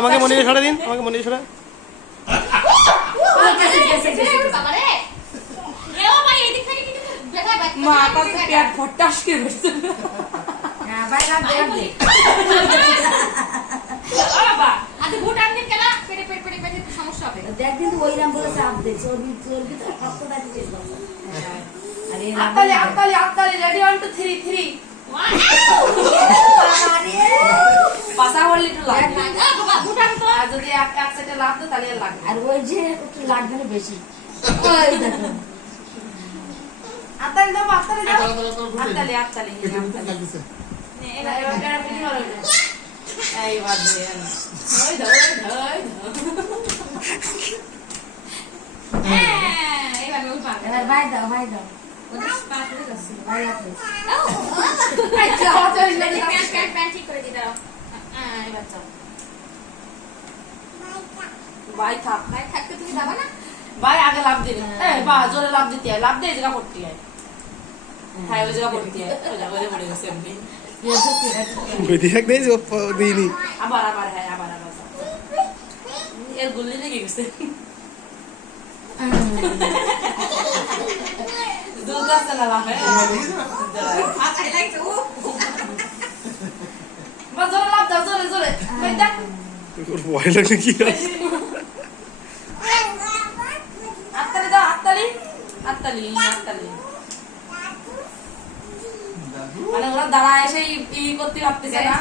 আমাকে মনে সরা দিন, আমাকে মনে সরা। মা কত পেট ফটাস করে বসছে। হ্যাঁ ভাই রাখ দে বাবা আরে ভুটান দিন কেলা পেটে পেট পেটে পেটে সমস্যা হবে। দেখ কিন্তু ওইরাম বলে চাপ দে চর্বি চর্বি তো রক্তটা দিতে পারছে। আরে আত্তালি আত্তালি আত্তালি রেডি 1 2 3 3 আরে পাসা হল একটু লাগবে বাবা ভুটান তো আর যদি এক সাইডে লাভ তো তাহলে লাগবে। আর ওই যে একটু লাগবে না বেশি ওই দেখো আত্তালি দাও আত্তালি দাও আত্তালি আত্তালি নে এবার এবার ভিডিও করো এই বাদ দে ওই দাও এবার ওই পাবে এবার ভাই দাও ওদের পাশে যাচ্ছে ভাই আপনি আচ্ছা হচ্ছে প্যান্ট ঠিক করে দি দাও এবার যাও ভাই থাকতে তুমি যাবা না ভাই আগে লাভ দিবে এই বা জোরে লাভ দিতে হয় লাভ দিয়ে জায়গা করতে হয় হ্যাঁ ওই জায়গা করতে হয় ওই জায়গা পড়ে গেছে এমনি দেখ দেই দিইনি। আবার আবার হ্যাঁ আবার আবার এর গুলি লেগে গেছে দুধ আসতে না লাভ আচ্ছা লাগছে ও বা জোরে লাভ দাও জোরে জোরে ভাই দেখ ওর ভয় লাগে কি আছে? আত্তালি দাও আত্তালি আত্তালি আত্তালি মানে ওরা দাঁড়ায় এসে ই করতে পারতেছে না